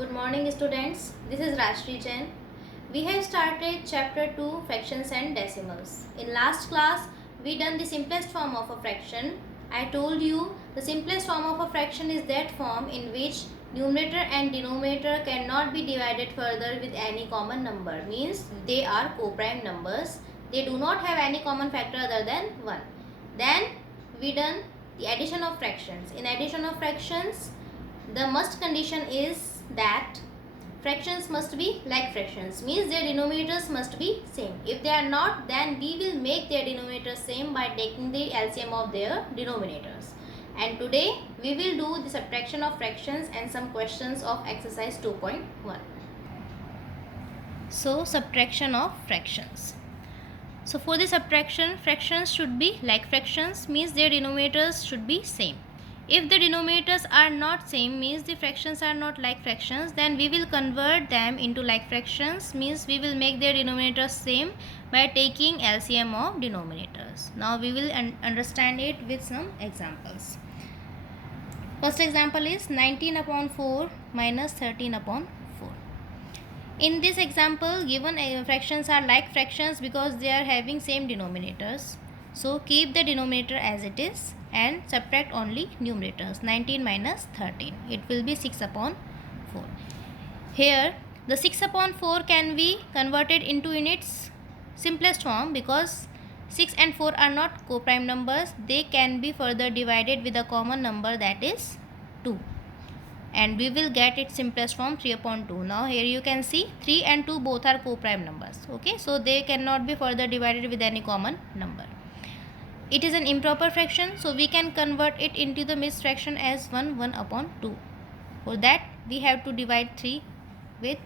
Good morning students. This is Rashri Jain. We have started chapter 2 fractions and decimals. In last class we done the simplest form of a fraction. I told you the simplest form of a fraction is that form in which numerator and denominator cannot be divided further with any common number. Means they are co-prime numbers. They do not have any common factor other than 1. Then we done the addition of fractions. In addition of fractions the must condition is that fractions must be like fractions, means their denominators must be same. If they are not, then we will make their denominators same by taking the LCM of their denominators. And today we will do the subtraction of fractions and some questions of exercise 2.1. So subtraction of fractions. So for the subtraction, fractions should be like fractions, means their denominators should be same. If the denominators are not same, means the fractions are not like fractions, then we will convert them into like fractions, means we will make their denominators same by taking LCM of denominators. Now we will understand it with some examples. First example is 19 upon 4 minus 13 upon 4. In this example, given fractions are like fractions because they are having same denominators. So keep the denominator as it is and subtract only numerators. 19 minus 13. It will be 6 upon 4. Here the 6 upon 4 can be converted into in its simplest form because 6 and 4 are not co-prime numbers. They can be further divided with a common number, that is 2. And we will get its simplest form 3 upon 2. Now here you can see 3 and 2 both are co-prime numbers. Okay, so they cannot be further divided with any common number. It is an improper fraction, so we can convert it into the mixed fraction as 1 upon 2. For that we have to divide 3 with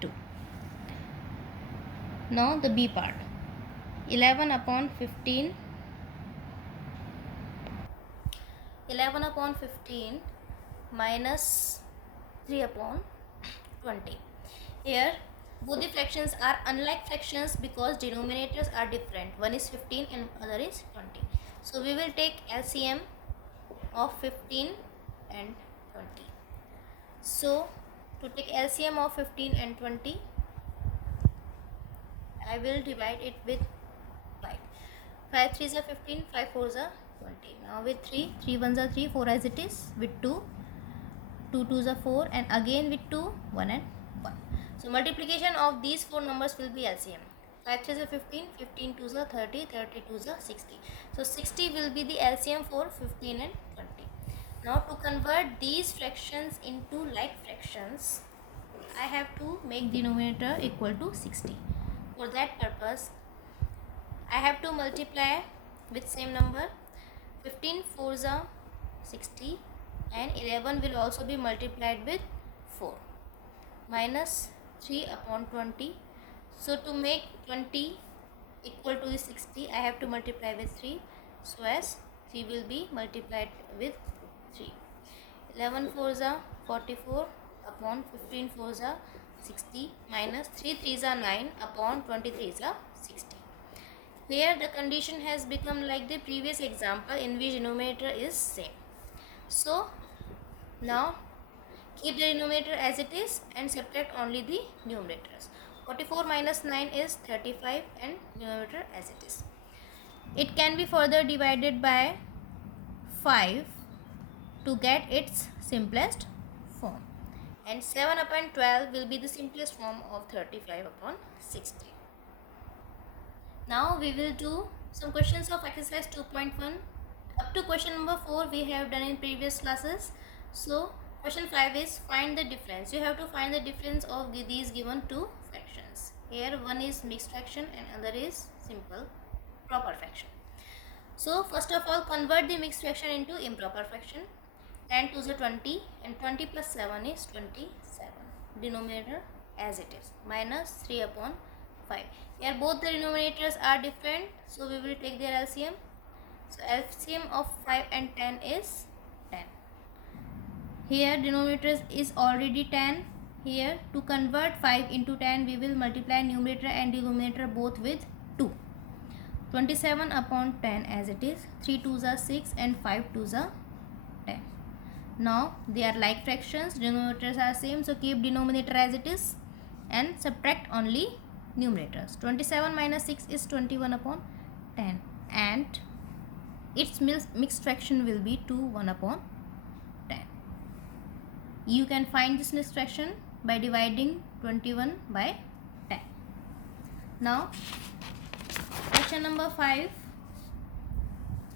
2. Now the B part. 11 upon 15. 11 upon 15 minus 3 upon 20. Here both the fractions are unlike fractions because denominators are different. One is 15 and other is 20. So we will take LCM of 15 and 20. So to take LCM of 15 and 20, I will divide it with 5. 5 3s are 15, 5 4s are 20. Now with 3, 3 1s are 3, 4 as it is, with 2, 2 2s are 4, and again with 2, 1 and 1. So multiplication of these four numbers will be LCM. 5 3s are 15, 15 2s are 30, 30 2s are 60. So 60 will be the LCM for 15 and 20. Now to convert these fractions into like fractions, I have to make denominator equal to 60. For that purpose, I have to multiply with same number. 15 4s are 60 and 11 will also be multiplied with 4 minus 3 upon 20. So to make 20 equal to 60, I have to multiply with 3, so as 3 will be multiplied with 3. 11 4s are 44 upon 15 4s are 60 minus 3 3s are 9 upon 23s are 60. Here the condition has become like the previous example in which denominator is same. So now keep the denominator as it is and subtract only the numerators. 44 minus 9 is 35 and numerator as it is. It can be further divided by 5 to get its simplest form. And 7 upon 12 will be the simplest form of 35 upon 60. Now we will do some questions of exercise 2.1. Up to question number 4 we have done in previous classes. So question 5 is find the difference. You have to find the difference of these given two fractions. Here one is mixed fraction and other is simple proper fraction. So first of all, convert the mixed fraction into improper fraction. 10 2s are 20 and 20 plus 7 is 27. Denominator as it is, minus 3 upon 5. Here both the denominators are different, so we will take their LCM. So LCM of 5 and 10 is 10. Here denominator is already 10. Here to convert 5 into 10, we will multiply numerator and denominator both with 2. 27 upon 10 as it is. 3 2s are 6 and 5 2s are 10. Now they are like fractions, denominators are same, so keep denominator as it is and subtract only numerators. 27 minus 6 is 21 upon 10 and its mixed fraction will be 2 1 upon 10. You can find this mixed fraction by dividing 21 by 10. Now question number 5,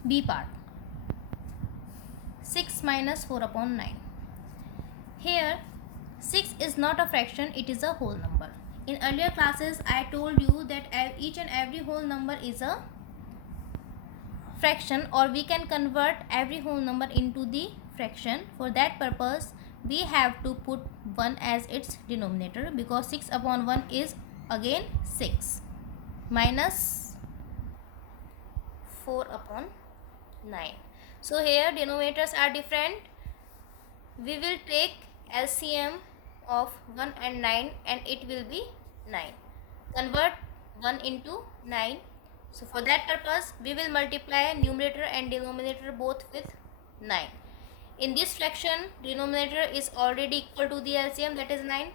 B part. 6 minus 4 upon 9. Here 6 is not a fraction, it is a whole number. In earlier classes I told you that each and every whole number is a fraction, or we can convert every whole number into the fraction. For that purpose we have to put 1 as its denominator, because 6 upon 1 is again 6 minus 4 upon 9. So here denominators are different. We will take LCM of 1 and 9 and it will be 9. Convert 1 into 9. So for that purpose we will multiply numerator and denominator both with 9. In this fraction denominator is already equal to the LCM, that is 9.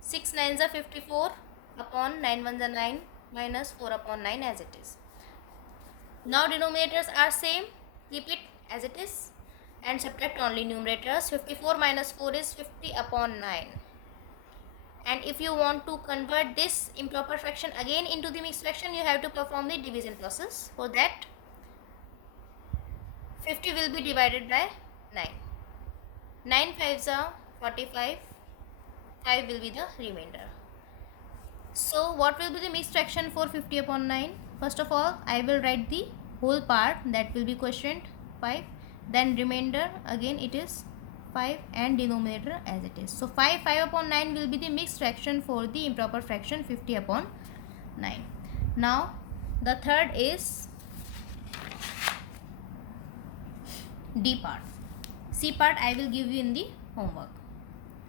6 9s are 54 upon 9 1s are 9 minus 4 upon 9 as it is. Now denominators are same, keep it as it is and subtract only numerators. 54 minus 4 is 50 upon 9. And if you want to convert this improper fraction again into the mixed fraction, you have to perform the division process. For that 50 will be divided by 9. 9 5s are 45, 5 will be the remainder. So what will be the mixed fraction for 50 upon 9? First of all I will write the whole part, that will be quotient 5, then remainder again it is 5 and denominator as it is. So 5 upon 9 will be the mixed fraction for the improper fraction 50 upon 9. Now the third is D part. C part I will give you in the homework.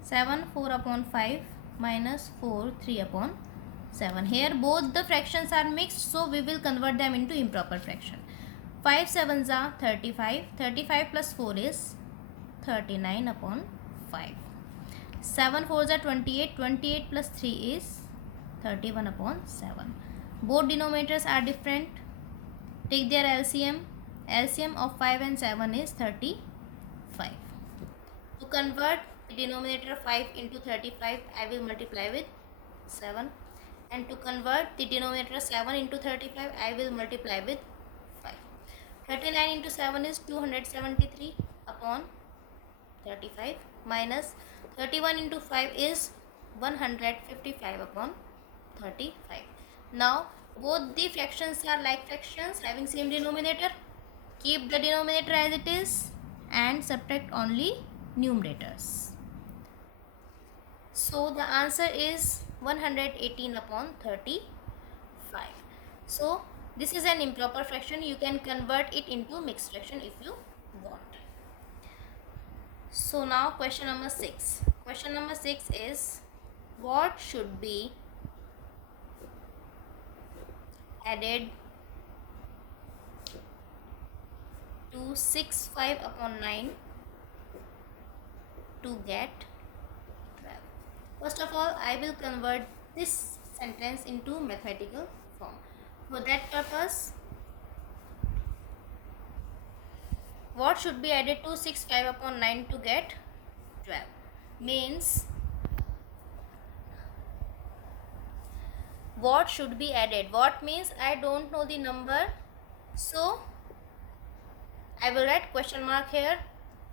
7 4 upon 5 minus 4 3 upon 7. Here both the fractions are mixed, so we will convert them into improper fraction. 5 7s are 35. 35 plus 4 is 39 upon 5. 7 4s are 28. 28 plus 3 is 31 upon 7. Both denominators are different. Take their LCM. LCM of 5 and 7 is 35. To convert the denominator 5 into 35, I will multiply with 7. And to convert the denominator 7 into 35, I will multiply with 5. 39 into 7 is 273 upon 35 minus 31 into 5 is 155 upon 35. Now both the fractions are like fractions having same denominator. Keep the denominator as it is and subtract only numerators. So the answer is 118 upon 35. So this is an improper fraction. You can convert it into mixed fraction if you want. So now question number 6. Question number 6 is, what should be added to 6 5 upon 9 to get 12? First of all I will convert this sentence into mathematical form. For that purpose, what should be added to 6 5 upon 9 to get 12 means, what should be added? What means I don't know the number, so I will write question mark here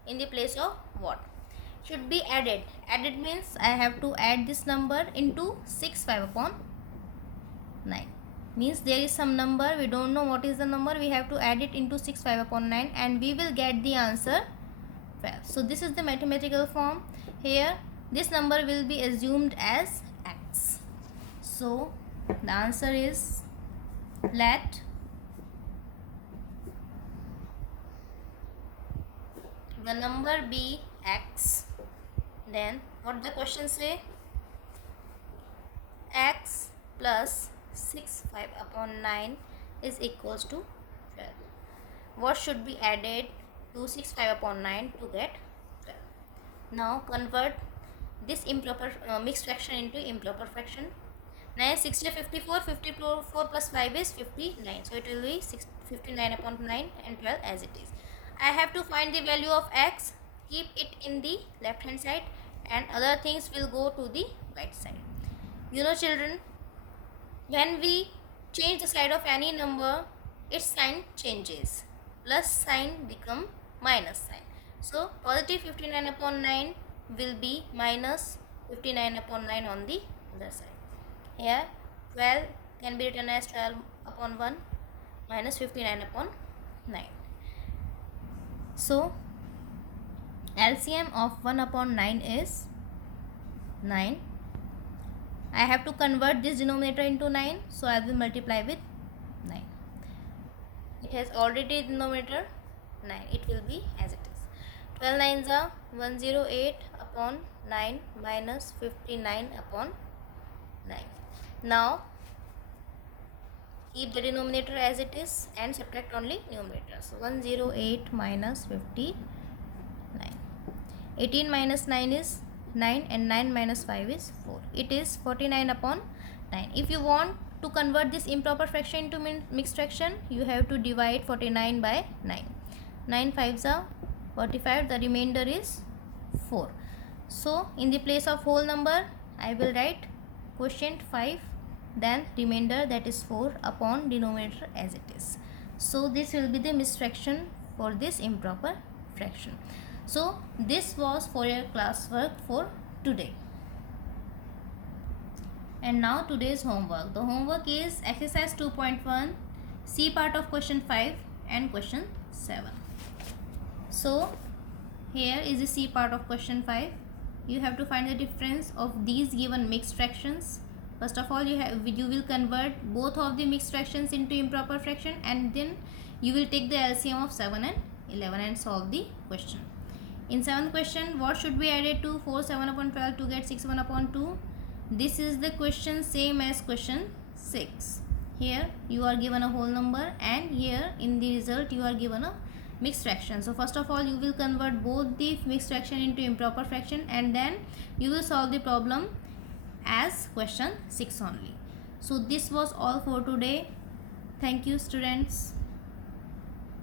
in the place of what. Should be added. Added means I have to add this number into 6 5 upon 9. Means there is some number, we don't know what is the number, we have to add it into 6 5 upon 9 and we will get the answer 12. So this is the mathematical form. Here this number will be assumed as x. So the answer is, let the number be x, then what the question say, x plus 6 5 upon 9 is equals to 12. What should be added to 6 5 upon 9 to get 12? Now convert this improper mixed fraction into improper fraction. 9 60 54, 54 plus 5 is 59, so it will be 59 upon 9 and 12 as it is. I have to find the value of x, keep it in the left hand side and other things will go to the right side. You know children, when we change the side of any number, its sign changes. Plus sign become minus sign. So positive 59 upon 9 will be minus 59 upon 9 on the other side. Here 12 can be written as 12 upon 1 minus 59 upon 9. So LCM of 1 upon 9 is 9. I have to convert this denominator into 9, so I will multiply with 9. It has already denominator 9, it will be as it is. 12 nines are 108 upon 9 minus 59 upon 9. Now keep the denominator as it is and subtract only numerator. So 108 minus 59. 18 minus 9 is 9 and 9 minus 5 is 4. It is 49 upon 9. If you want to convert this improper fraction into mixed fraction, you have to divide 49 by 9. 9 5s are 45. The remainder is 4. So in the place of whole number, I will write quotient 5, then remainder, that is 4, upon denominator as it is. So this will be the mixed fraction for this improper fraction. So this was for your classwork for today. And now today's homework. The homework is exercise 2.1, C part of question 5 and question 7. So here is the C part of question 5. You have to find the difference of these given mixed fractions. First of all, you will convert both of the mixed fractions into improper fraction, and then you will take the LCM of 7 and 11 and solve the question. In 7th question, what should be added to 4 7 upon 12 to get 6 1 upon 2? This is the question same as question 6. Here you are given a whole number and here in the result you are given a mixed fraction. So first of all, you will convert both the mixed fraction into improper fraction and then you will solve the problem as question 6 only. So this was all for today. Thank you students.